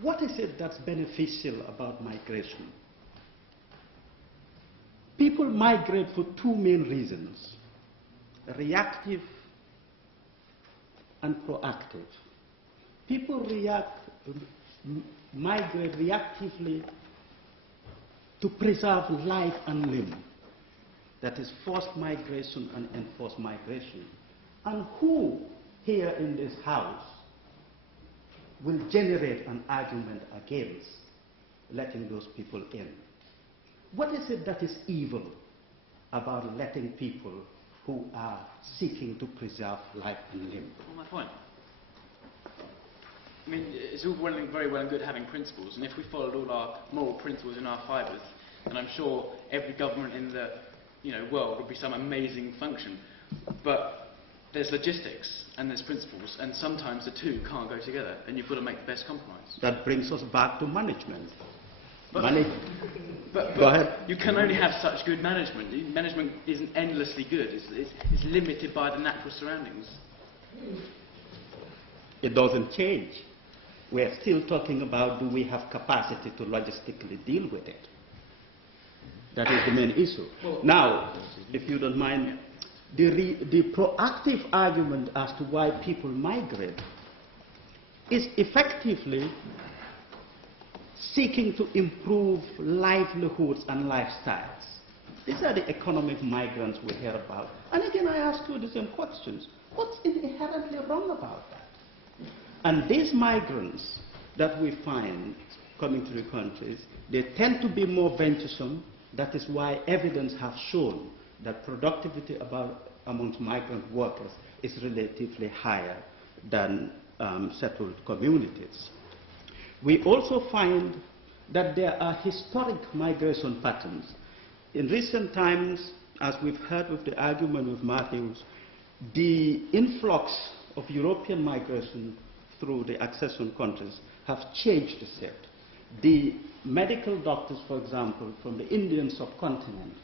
what is it that's beneficial about migration? People migrate for two main reasons: reactive and proactive. People migrate reactively to preserve life and limb. That is forced migration and enforced migration. And who here in this house will generate an argument against letting those people in? What is it that is evil about letting people who are seeking to preserve life and limb? Well, my point. I mean, it's all very well and good having principles, and if we followed all our moral principles in our fibres, then I'm sure every government in the world would be some amazing function. But there's logistics and there's principles, and sometimes the two can't go together, and you've got to make the best compromise. That brings us back to management. But Go ahead. You can only have such good management. Management isn't endlessly good. It's limited by the natural surroundings. It doesn't change. We're still talking about, do we have capacity to logistically deal with it? That is the main issue. Well, now, if you don't mind, the proactive argument as to why people migrate is effectively seeking to improve livelihoods and lifestyles. These are the economic migrants we hear about. And again, I ask you the same questions. What's inherently wrong about that? And these migrants that we find coming to the countries, they tend to be more venturesome. That is why evidence has shown that productivity amongst migrant workers is relatively higher than settled communities. We also find that there are historic migration patterns. In recent times, as we've heard with the argument with Matthews, the influx of European migration through the accession countries have changed the set. The medical doctors, for example, from the Indian subcontinent,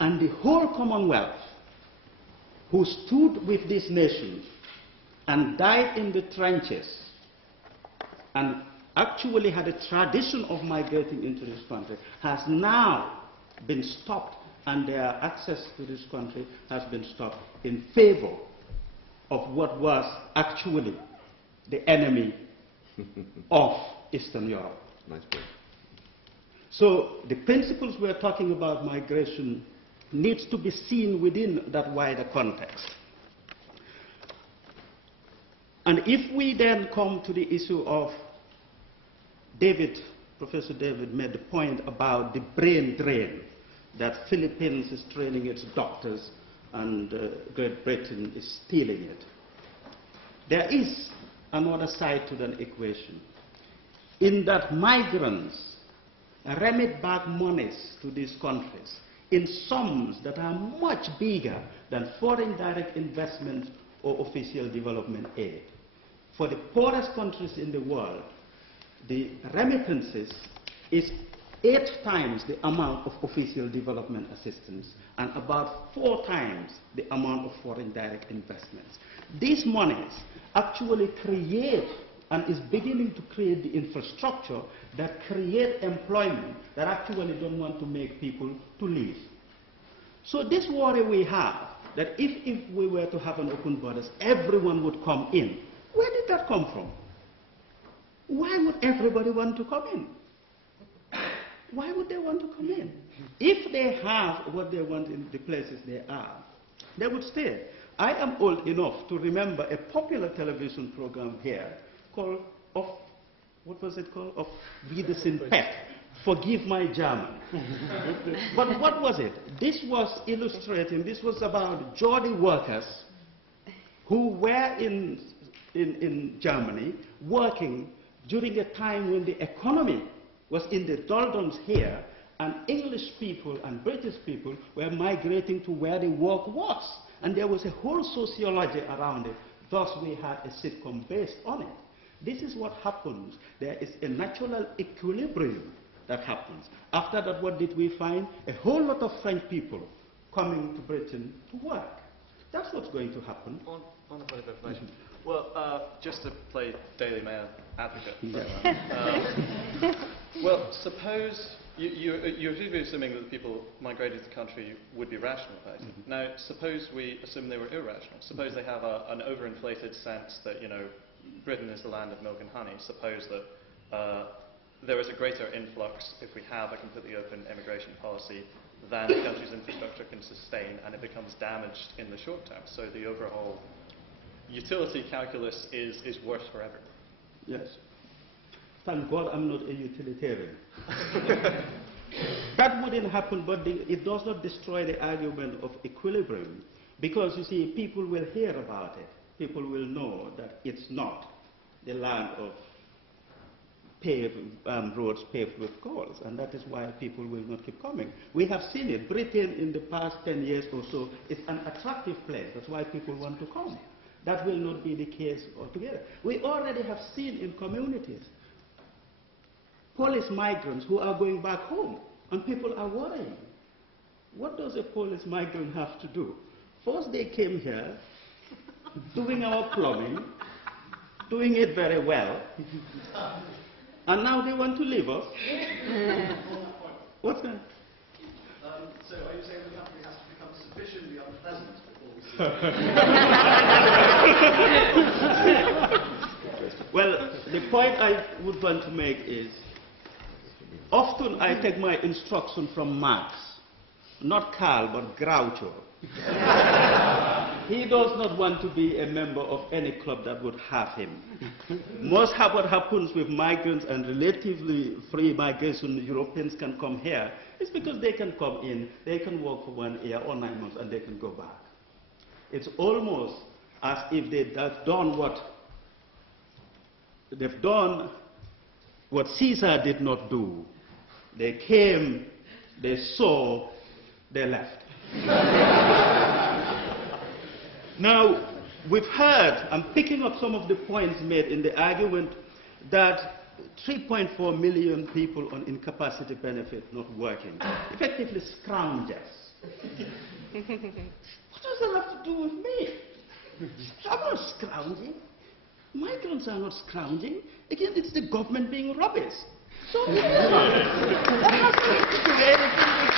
and the whole Commonwealth, who stood with these nations and died in the trenches and actually had a tradition of migrating into this country, has now been stopped, and their access to this country has been stopped in favor of what was actually the enemy of Eastern Europe. Nice point. So the principles we're talking about migration needs to be seen within that wider context. And if we then come to the issue of Professor David made the point about the brain drain, that Philippines is training its doctors and Great Britain is stealing it. There is another side to that equation, in that migrants remit back monies to these countries in sums that are much bigger than foreign direct investment or official development aid. For the poorest countries in the world, the remittances is 8 times the amount of official development assistance and about 4 times the amount of foreign direct investments. These monies actually create and is beginning to create the infrastructure that create employment that actually don't want to make people to leave. So this worry we have, that if we were to have an open borders, everyone would come in. Where did that come from? Why would everybody want to come in? Why would they want to come in? If they have what they want in the places they are, they would stay. I am old enough to remember a popular television program here called, what was it called? Of Wieder sind Pet. Forgive my German. But what was it? This was illustrating, this was about Geordie workers who were in Germany working during a time when the economy was in the doldrums here, and English people and British people were migrating to where the work was. And there was a whole sociology around it. Thus, we had a sitcom based on it. This is what happens. There is a natural equilibrium that happens. After that, what did we find? A whole lot of French people coming to Britain to work. That's what's going to happen. On a point of information. Well, just to play Daily Mail advocate. Well, suppose you're assuming that the people migrated to the country would be rational about it. Now, suppose we assume they were irrational. Suppose they have an overinflated sense that, you know, Britain is the land of milk and honey. Suppose that there is a greater influx if we have a completely open immigration policy than the country's infrastructure can sustain, and it becomes damaged in the short term. So the overall utility calculus is worse for everyone. Yes. Thank God I'm not a utilitarian. That wouldn't happen, but it does not destroy the argument of equilibrium, because, you see, people will hear about it. People will know that it's not the land of roads paved with coals, and that is why people will not keep coming. We have seen it. Britain in the past 10 years or so is an attractive place. That's why people want to come. That will not be the case altogether. We already have seen in communities Polish migrants who are going back home, and people are worrying. What does a Polish migrant have to do? First, they came here, doing our plumbing, doing it very well, and now they want to leave us. What's that? So are you saying the country has to become sufficiently unpleasant before we see? Well, the point I would want to make is, often I take my instruction from Marx, not Karl, but Groucho. He does not want to be a member of any club that would have him. Most of what happens with migrants and relatively free migration, Europeans can come here, is because they can come in, they can work for 1 year or 9 months, and they can go back. It's almost as if they've done what Caesar did not do. They came, they saw, they left. Now, we've heard, I'm picking up some of the points made in the argument that 3.4 million people on incapacity benefit not working, effectively scroungers. What does that have to do with me? I'm not scrounging. Migrants are not scrounging. Again, it's the government being rubbish. So that has nothing to do with anything.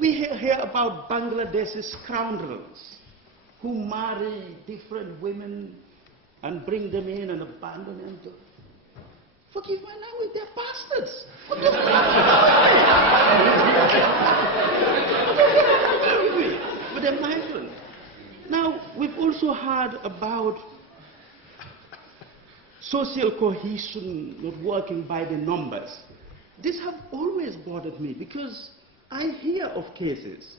We hear about Bangladeshi scoundrels who marry different women and bring them in and abandon them. Forgive my language, they're bastards. What the fuck? But they're migrants. Now, we've also heard about social cohesion not working by the numbers. This have always bothered me, because I hear of cases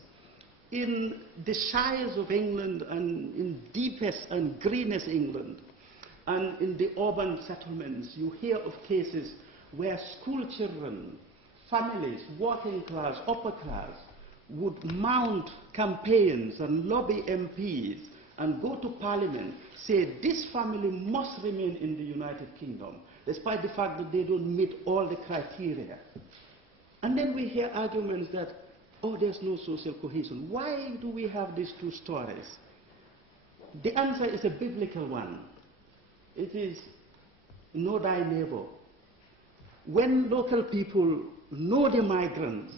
in the shires of England and in deepest and greenest England and in the urban settlements. You hear of cases where school children, families, working class, upper class, would mount campaigns and lobby MPs and go to Parliament, say this family must remain in the United Kingdom, despite the fact that they don't meet all the criteria. And then we hear arguments that, oh, there's no social cohesion. Why do we have these two stories? The answer is a biblical one. It is, know thy neighbor. When local people know the migrants,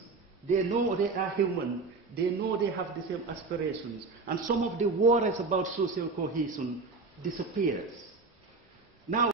they know they are human, they know they have the same aspirations, and some of the worries about social cohesion disappears. Now,